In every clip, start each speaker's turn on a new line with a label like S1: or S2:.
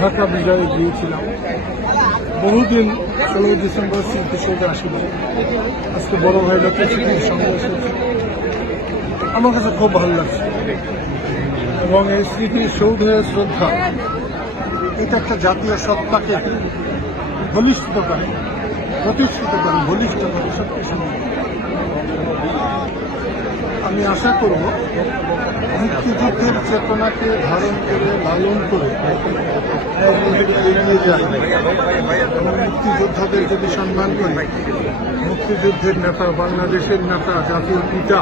S1: ঢাকা বিজয়ে গিয়েছিলাম। বহুদিন ষোলোই ডিসেম্বর স্মৃতিসৌধে আসিল আজকে বড় ভাই সঙ্গে এসেছি আমার কাছে খুব ভালো লাগছে। এবং এই স্মৃতির সৌধের শ্রদ্ধা, এটা একটা জাতীয় সত্তাকে বলিষ্ঠ করে প্রতিষ্ঠিত করে বলিষ্ঠ করে শক্তিশালী করে। আমি আশা করব মুক্তিযুদ্ধের চেতনাকে ধারণ করে, লালন করে এগিয়ে যাই মুক্তিযোদ্ধাদের যদি সম্মান করি, মুক্তিযুদ্ধের নেতা, বাংলাদেশের নেতা, জাতির পিতা,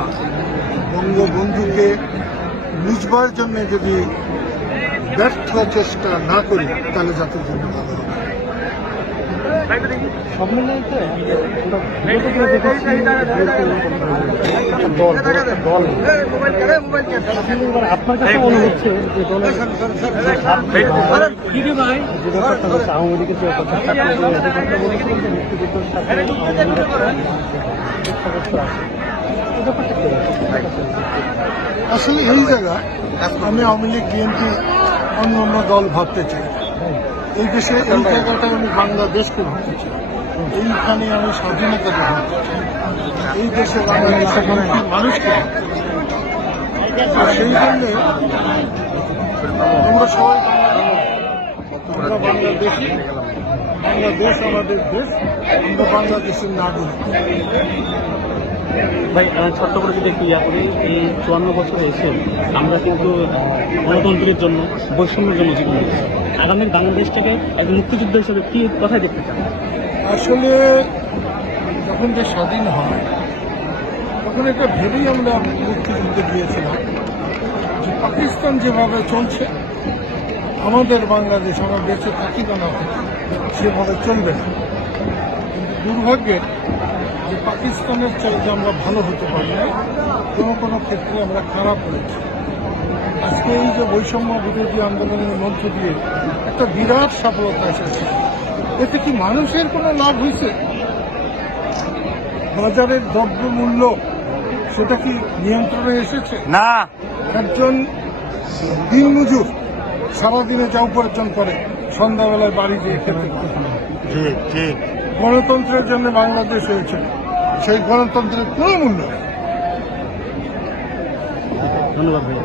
S1: বঙ্গবন্ধুকে বুঝবার জন্য যদি ব্যর্থ চেষ্টা না করি, তাহলে জাতির জন্য ভালো হবে। আসলে এই জায়গায় আমি আওয়ামী লীগ বিএনপি অন্য অন্য দল ভাবতে চাই। এই দেশে এই জায়গাটায় আমি বাংলাদেশকে ভাবতে চাই। এইখানে আমি স্বাধীনতাকে ভাবতে চাই। এই দেশে বাংলাদেশের মানুষকে সেই জন্যে আমরা সবাই আমরা বাংলাদেশি, বাংলাদেশ আমাদের দেশ, আমরা বাংলাদেশের নাগরিক।
S2: ভাই ছোট্ট করে যদি একটু ইয়া করি এই চুয়ান্ন বছরে এসে আমরা কিন্তু গণতন্ত্রের জন্য, বৈষম্যের জন্য জীবন আগামী বাংলাদেশটাকে একজন মুক্তিযুদ্ধ হিসেবে কি কথাই দেখতে চান?
S1: আসলে, যখন যে স্বাধীন হয়, তখন এটা ভেবেই আমরা মুক্তিযুদ্ধে গিয়েছিলাম যে পাকিস্তান যেভাবে চলছে, আমাদের বাংলাদেশ, আমরা বেঁচে থাকি বা না সেভাবে চলবে না। কিন্তু দুর্ভাগ্যের যে পাকিস্তানের চাইতে আমরা ভালো হতে পারি না কোনো কোনো ক্ষেত্রে আমরা খারাপ হয়েছি। আজকে এই যে বৈষম্য বিরোধী আন্দোলনের মধ্য দিয়ে একটা বিরাট সফলতা এসেছে। এতে কি মানুষের কোনো লাভ হয়েছে? বাজারের দ্রব্য মূল্য সেটা কি নিয়ন্ত্রণে এসেছে?
S3: না।
S1: একজন দিনমজুর সারাদিনে যা উপার্জন করে সন্ধ্যাবেলায় বাড়ি গিয়ে খেতে পারে।
S3: ঠিক ঠিক
S1: গণতন্ত্রের জন্য বাংলাদেশ হয়েছে। সেই গণতন্ত্রের কোনো মূল্য
S2: ধন্যবাদ ভাই